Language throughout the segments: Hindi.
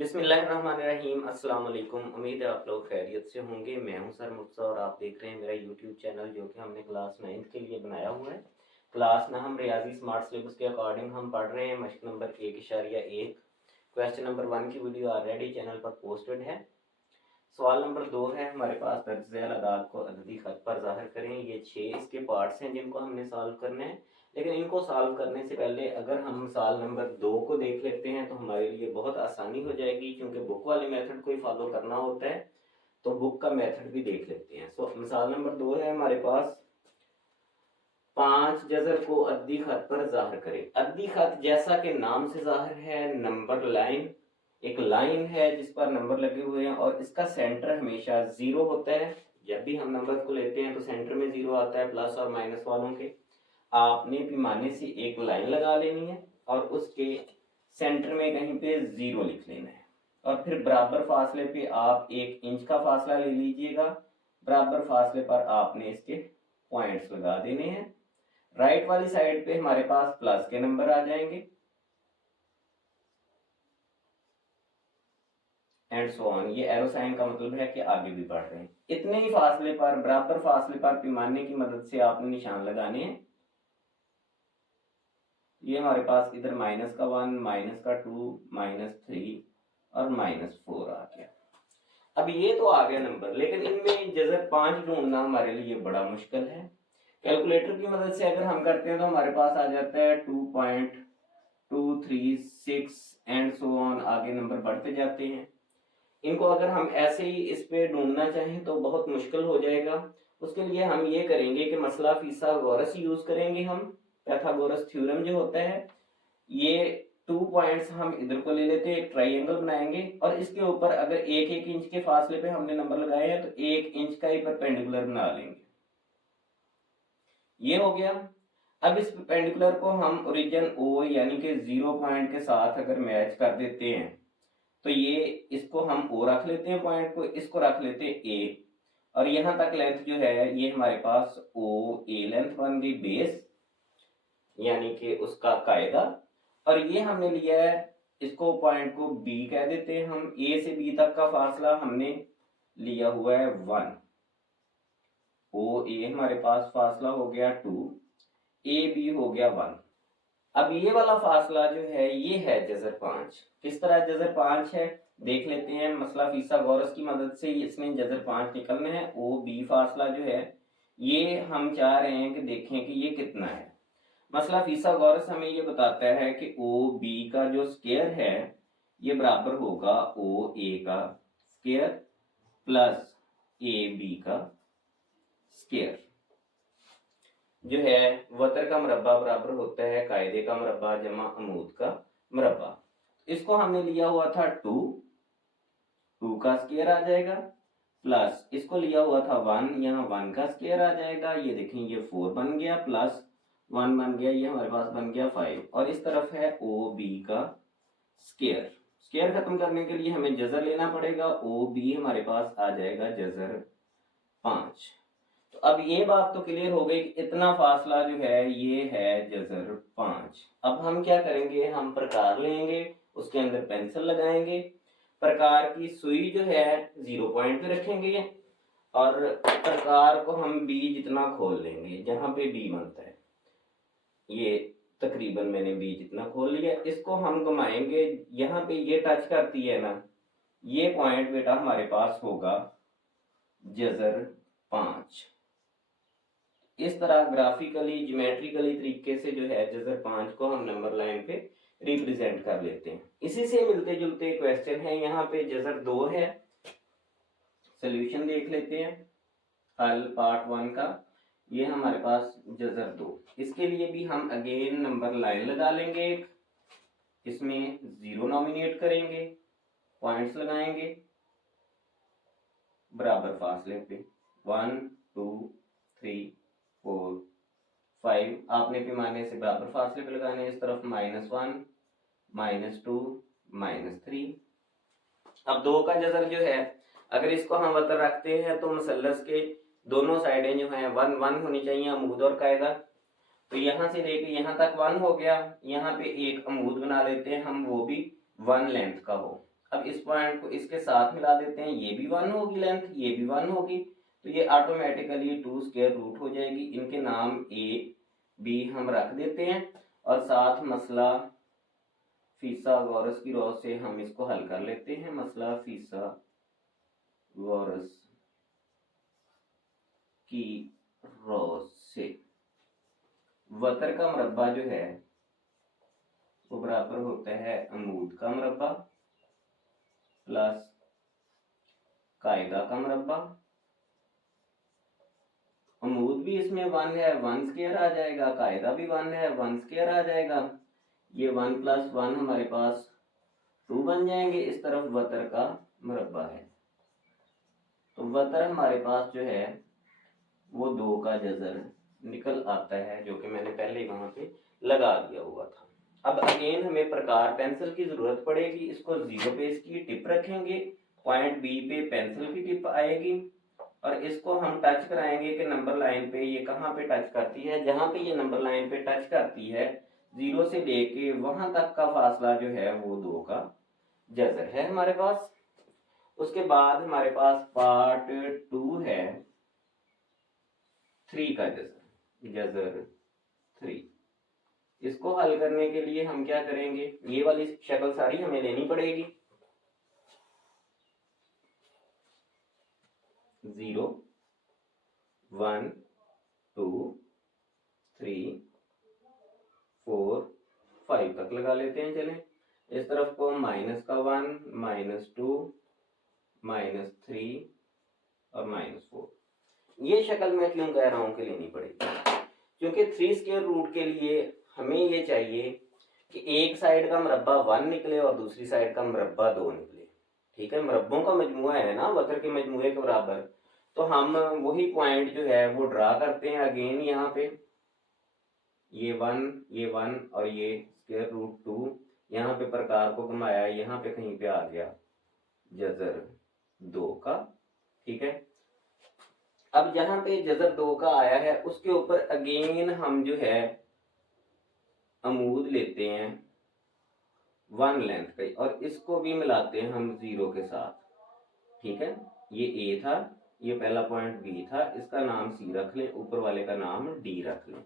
बिस्मिल्लाहिर्रहमानिर्रहीम। अस्सलाम वालेकुम। उम्मीद है आप लोग खैरियत से होंगे। मैं हूं सर मुर्तज़ा और आप देख रहे हैं मेरा यूट्यूब चैनल जो कि हमने क्लास 9th के लिए बनाया हुआ है। क्लास में हम रियाजी स्मार्ट सिलेबस के अकॉर्डिंग हम पढ़ रहे हैं मश्क नंबर 1.1। क्वेश्चन नंबर 1 की वीडियो ऑलरेडी चैनल पर पोस्टेड है। सवाल नंबर 2 है हमारे पास, दर्ज झैल अदाद को अददी खत पर ज़ाहिर करें। ये 6 इसके पार्ट्स हैं जिनको हमने सॉल्व करना है, लेकिन इनको सॉल्व करने से पहले अगर हम मिसाल नंबर 2 को देख लेते हैं तो हमारे लिए बहुत आसानी हो जाएगी, क्योंकि बुक वाले मेथड को ही फॉलो करना होता है। तो बुक का मेथड भी देख लेते हैं। सो मिसाल नंबर 2 है हमारे पास, 5 जज़र को अद्दी खत पर ज़ाहिर करें। अद्दी खत जैसा कि नाम से ज़ाहिर है, नंबर लाइन, एक लाइन है जिस पर नंबर लगे हुए हैं और इसका सेंटर हमेशा 0 होता है। जब भी हम नंबर को लेते हैं तो सेंटर में 0 आता है, प्लस और माइनस वालों के। आपने पैमाने से एक लाइन लगा लेनी है और उसके सेंटर में कहीं पे 0 लिख लेना है, और फिर बराबर फासले पे आप 1 इंच का फासला ले लीजिएगा। बराबर फासले पर आपने इसके पॉइंट्स लगा देने हैं। राइट वाली साइड पे हमारे पास प्लस के नंबर आ जाएंगे एंड सो ऑन। ये एरो साइन का मतलब है कि आगे भी बढ़ रहे हैं। इतने ही फासले पर, बराबर फासले पर पैमाने की मदद से आपने निशान लगाने हैं। ये हमारे पास इधर माइनस का 1, माइनस का 2, -3 और -4 आ गया। अब ये तो आ गया नंबर, लेकिन इनमें जज़र 5 ढूंढना हमारे लिए बड़ा मुश्किल है। कैलकुलेटर की मदद से अगर हम करते हैं तो हमारे पास आ जाता है 2.236 एंड सो ऑन, आगे नंबर बढ़ते जाते हैं। इनको अगर हम ऐसे ही इस पे ढूंढना चाहें तो बहुत मुश्किल हो जाएगा। उसके लिए हम ये करेंगे कि मसला फिसागोरस यूज करेंगे। हम पैथागोरस थ्योरम जो होता है, ये 2 पॉइंट्स हम इधर को ले लेते हैं, एक ट्राइंगल बनाएंगे और इसके ऊपर अगर 1-1 इंच के फासले पे हमने नंबर लगाए हैं तो 1 इंच का ही परपेंडिकुलर बना लेंगे। ये हो गया। अब इस परपेंडिकुलर को हम ओरिजिन ओ यानी कि 0 पॉइंट के साथ अगर मैच कर देते हैं तो ये इसको हम ओ रख लेते हैं, पॉइंट को इसको रख लेते हैं ए, और यहां तक लेंथ जो है ये हमारे पास ओ ए लेंथ बन गई, बेस यानी कि उसका कायदा। और ये हमने लिया है, इसको पॉइंट को बी कह देते हैं हम। ए से बी तक का फासला हमने लिया हुआ है 1। ओ ए हमारे पास फासला हो गया 2, ए बी हो गया 1। अब ये वाला फासला जो है ये है जज़र 5। किस तरह जज़र 5 है देख लेते हैं। मसला फिसागोरस की मदद से इसमें जज़र 5 निकलना है। ओ बी फासला जो है ये हम चाह रहे हैं कि देखें कि ये कितना है। मसला फिसागोरस हमें ये बताता है कि ओ बी का जो स्क्वायर है ये बराबर होगा ओ ए का स्क्वायर प्लस ए बी का स्क्वायर। जो है वतर का मुरब्बा बराबर होता है कायदे का मुरब्बा जमा अमूद का मुरब्बा। इसको हमने लिया हुआ था 2 का स्क्वायर आ जाएगा, प्लस इसको लिया हुआ था 1, यहाँ 1 का स्क्वायर आ जाएगा। ये देखें ये 4 बन गया, प्लस 1 बन गया, ये हमारे पास बन गया 5। और इस तरफ है ओ बी का स्क्वायर। स्क्वायर खत्म करने के लिए हमें जज़र लेना पड़ेगा। ओ बी हमारे पास आ जाएगा जज़र 5। तो अब ये बात तो क्लियर हो गई कि इतना फासला जो है ये है जज़र 5। अब हम क्या करेंगे, हम प्रकार लेंगे, उसके अंदर पेंसिल लगाएंगे। प्रकार की सुई जो है 0 पॉइंट पे रखेंगे और प्रकार को हम बी जितना खोल लेंगे, जहां पे बी बनता है। ये तकरीबन मैंने बी जितना खोल लिया। इसको हम घुमाएंगे, यहाँ पे ये टच करती है ना, ये पॉइंट बेटा हमारे पास होगा जज़र 5। इस तरह ग्राफिकली ज्योमेट्रिकली तरीके से जो है जज़र 5 को हम नंबर लाइन पे रिप्रेजेंट कर लेते हैं। इसी से मिलते जुलते क्वेश्चन है, यहाँ पे जज़र 2 है। सोल्यूशन देख लेते हैं हल पार्ट 1 का। ये हमारे पास जज़र 2, इसके लिए भी हम अगेन नंबर लाइन लगा लेंगे। इसमें 0 नॉमिनेट करेंगे, पॉइंट्स लगाएंगे बराबर फासले पे 1 2 3 4 5। आपने पैमाने से बराबर फासले पे लगाने हैं। इस तरफ -1 -2 -3। अब 2 का जज़र जो है अगर इसको हम वतर रखते हैं तो मुसल्लस के दोनों साइडें जो हैं 1 1 होनी चाहिए, अमूद और कायदा। तो यहां से लेके यहां तक 1 हो गया। यहाँ पे एक अमूद बना लेते हैं हम, वो भी 1 लेंथ का हो। अब इस पॉइंट को इसके साथ मिला देते हैं, ये भी 1 होगी लेंथ, ये भी 1 होगी, तो ये ऑटोमेटिकली 2 स्क्वायर रूट हो जाएगी। इनके नाम ए बी हम रख देते हैं और साथ मसला फिसागोरस की रॉ से हम इसको हल कर लेते हैं। मसला फिसागोरस की रॉ से वतर का मरब्बा जो है वो बराबर होता है अमूद का मरब्बा प्लस कायदा का मरब्बा। अमूद भी इसमें 1 है, 1 स्क्वायर आ जाएगा, कायदा भी 1 है, 1 स्क्वायर आ जाएगा। ये 1 + 1 हमारे पास 2 बन जाएंगे। इस तरफ वतर का मरब्बा है, तो वतर हमारे पास जो है वो 2 का जजर निकल आता है, जो कि मैंने पहले ही वहां पे लगा दिया हुआ था। अब अगेन हमें प्रकार पेंसिल की जरूरत पड़ेगी। इसको 0 पे इसकी टिप रखेंगे, पॉइंट बी पे पेंसिल की टिप आएगी और इसको हम टच कराएंगे कि नंबर लाइन पे ये कहाँ पे टच करती है। जहां पे ये नंबर लाइन पे टच करती है 0 से लेके वहां तक का फासला जो है वो 2 का जजर है हमारे पास। उसके बाद हमारे पास पार्ट 2 है 3 का जजर 3। इसको हल करने के लिए हम क्या करेंगे, ये वाली शक्ल सारी हमें लेनी पड़ेगी। 0 1 2 3 4 5 तक लगा लेते हैं। चलें, इस तरफ को -1 -2 -3 और -4। ये शक्ल मैं क्यों कह रहा हूं कि लेनी पड़ेगी, क्योंकि 3 स्क्वायर रूट के लिए हमें ये चाहिए कि एक साइड का मरब्बा 1 निकले और दूसरी साइड का मरब्बा 2 निकले। ठीक है, मरब्बों का मजमुआ है ना वतर के मजमुए के बराबर। तो हम वही पॉइंट जो है वो ड्रा करते हैं। अगेन यहाँ पे ये 1 और ये स्क्वायर रूट 2, यहाँ पे प्रकार को घुमाया, यहाँ पे कहीं पे आ गया जजर 2 का। ठीक है, अब जहां पे जजर 2 का आया है उसके ऊपर अगेन हम जो है अमूद लेते हैं 1 लेंथ का और इसको भी मिलाते हैं हम 0 के साथ। ठीक है, ये ए था, ये पहला पॉइंट बी था, इसका नाम सी रख लें, ऊपर वाले का नाम डी रख लें।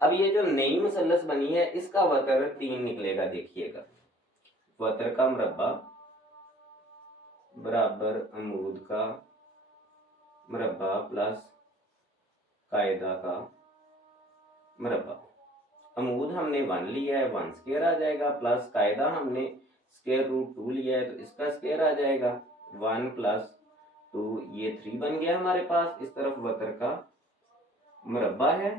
अब ये जो नई मुसल्लस बनी है इसका वतर 3 निकलेगा। देखिएगा, वतर का मरब्बा बराबर अमूद का मरब्बा प्लस कायदा का मरब्बा। अमूद हमने 1 लिया है, 1 स्क्वायर आ जाएगा, प्लस कायदा हमने स्क्वायर रूट 2 लिया है तो इसका स्क्वायर आ जाएगा। 1 + 2 ये 3 बन गया हमारे पास। इस तरफ वतर का मुरब्बा है।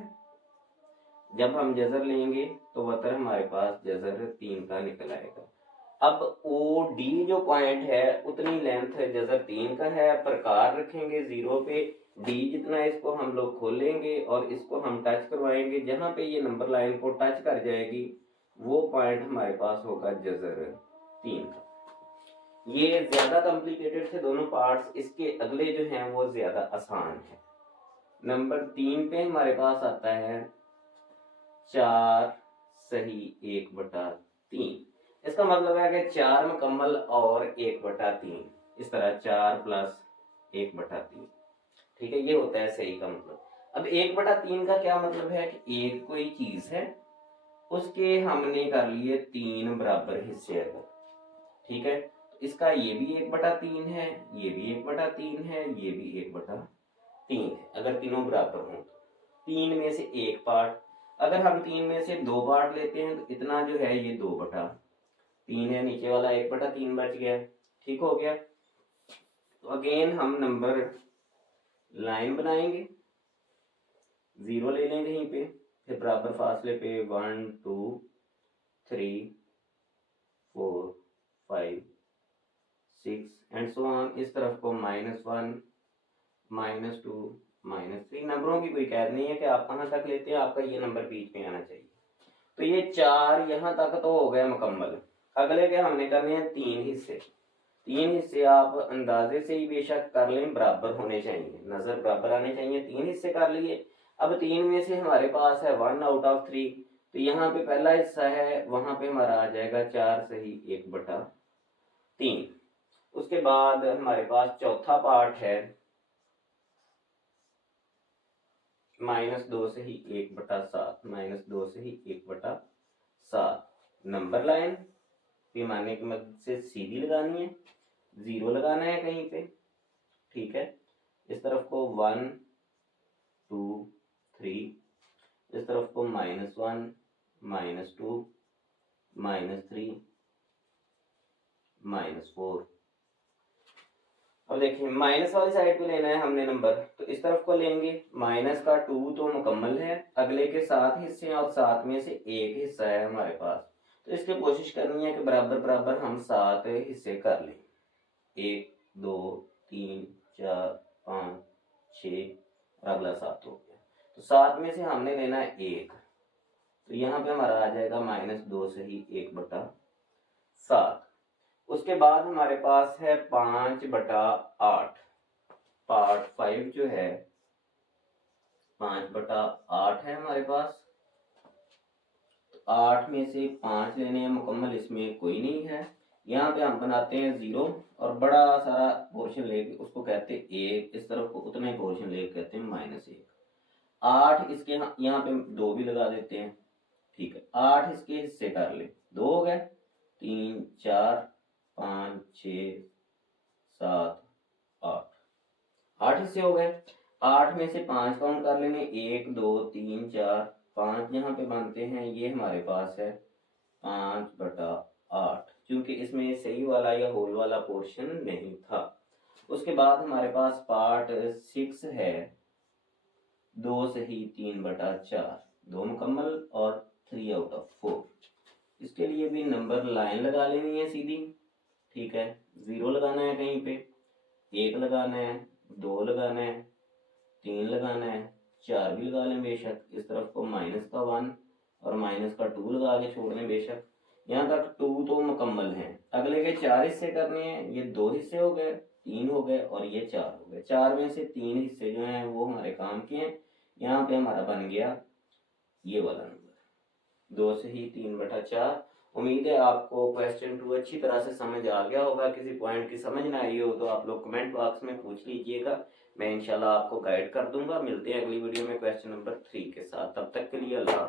जब हम जजर लेंगे तो वतर हमारे पास जजर 3 का निकल आएगा। अब ओ डी जो पॉइंट है उतनी लेंथ जजर 3 का है। प्रकार रखेंगे 0 पे, डी जितना इसको हम लोग खोलेंगे और इसको हम टच करवाएंगे। जहां पे ये नंबर लाइन को टच कर जाएगी वो पॉइंट हमारे पास होगा जजर 3 का। ये ज्यादा कॉम्प्लिकेटेड थे दोनों पार्ट्स, इसके अगले जो हैं वो ज्यादा आसान है। नंबर 3 पे हमारे पास आता है 4 सही 1/3। इसका मतलब है कि 4 मुकम्मल और 1/3, इस तरह 4 + 1/3। ठीक है, ये होता है सही का मतलब। अब 1/3 का क्या मतलब है कि एक कोई चीज है उसके हमने कर लिए 3 बराबर हिस्से अगर। ठीक है, इसका ये भी 1/3 है, ये भी 1/3 है, ये भी 1/3 है। अगर तीनों बराबर हों तो 3 में से एक पार्ट, अगर हम 3 में से 2 पार्ट लेते हैं तो इतना जो है ये 2/3 है, नीचे वाला 1/3 बच गया। ठीक हो गया। तो अगेन हम नंबर लाइन बनाएंगे, 0 ले लें कहीं पे, फिर बराबर फासले पे 1 2 3 4 5 6 एंड सो ऑन। इस तरफ को -1 -2 -3। नंबरों की कोई कैद नहीं है कि आप कहाँ तक लेते हैं, आपका ये नंबर बीच में आना चाहिए। तो ये 4 यहाँ तक तो हो गया मुकम्मल। अगले के हमने करने हैं 3 हिस्से। 3 हिस्से आप अंदाजे से ही बेशक कर लें, बराबर होने चाहिए, नजर बराबर आने चाहिए। 3 हिस्से कर लिए। अब 3 में से हमारे पास है 1/3, तो यहाँ पे पहला हिस्सा है, वहां पे हमारा आ जाएगा 4 सही 1/3। उसके बाद हमारे पास चौथा पार्ट है -2 से ही 1/7, -2 से ही 1/7। नंबर लाइन पैमाने की मदद से सीधी लगानी है, 0 लगाना है कहीं पे, ठीक है। इस तरफ को 1 2 3, इस तरफ को -1 -2 -3 -4। अब देखिए माइनस वाली साइड पे लेना है हमने नंबर, तो इस तरफ को लेंगे। -2 तो मुकम्मल है, अगले के 7 हिस्से हैं और 7 में से एक हिस्सा है हमारे पास, तो इसकी कोशिश करनी है कि बराबर बराबर हम 7 हिस्से कर लें। 1 2 3 4 5 6 और अगला 7 हो गया, तो 7 में से हमने लेना है 1, तो यहाँ पे हमारा आ जाएगा -2 से ही 1/7। उसके बाद हमारे पास है 5/8, पार्ट 5 जो है 5/8 है हमारे पास। 8 में से 5 लेने हैं मुकम्मल, इसमें कोई नहीं है। यहाँ पे हम बनाते हैं 0 और बड़ा सारा पोर्शन लेके उसको कहते हैं 1, इस तरफ को उतना ही पोर्शन लेके कहते हैं -1। 8 इसके यहाँ पे 2 भी लगा देते हैं, ठीक है। 8 इसके हिस्से कर ले, 2 हो गए, 3 4 5 6 7 8, 8 हिस्से हो गए। 8 में से 5 काउंट कर लेने, 1 2 3 4 5 यहाँ पे बनते हैं, ये हमारे पास है 5/8, क्योंकि इसमें सही वाला या होल वाला पोर्शन नहीं था। उसके बाद हमारे पास पार्ट 6 है 2 से ही 3/4, 2 मुकम्मल और 3/4। इसके लिए भी नंबर लाइन लगा लेनी है सीधी, ठीक है। 0 लगाना है कहीं पे, 1 लगाना है, 2 लगाना है, 3 लगाना है, 4 भी लगा लें बेशक। इस तरफ को -1 और -2 लगा के छोड़ दें बेशक। यहाँ तक 2 तो मुकम्मल हैं, अगले के 4 हिस्से करने हैं। ये 2 हिस्से हो गए, 3 हो गए और ये 4 हो गए। 4 में से 3 हिस्से जो हैं वो हमारे काम के हैं। यहाँ पे हमारा बन गया ये वाला नंबर 2 से ही 3/4। उम्मीद है आपको क्वेश्चन 2 अच्छी तरह से समझ आ गया होगा। किसी पॉइंट की समझ ना आई हो तो आप लोग कमेंट बॉक्स में पूछ लीजिएगा, मैं इंशाल्लाह आपको गाइड कर दूंगा। मिलते हैं अगली वीडियो में क्वेश्चन नंबर 3 के साथ, तब तक के लिए अल्लाह।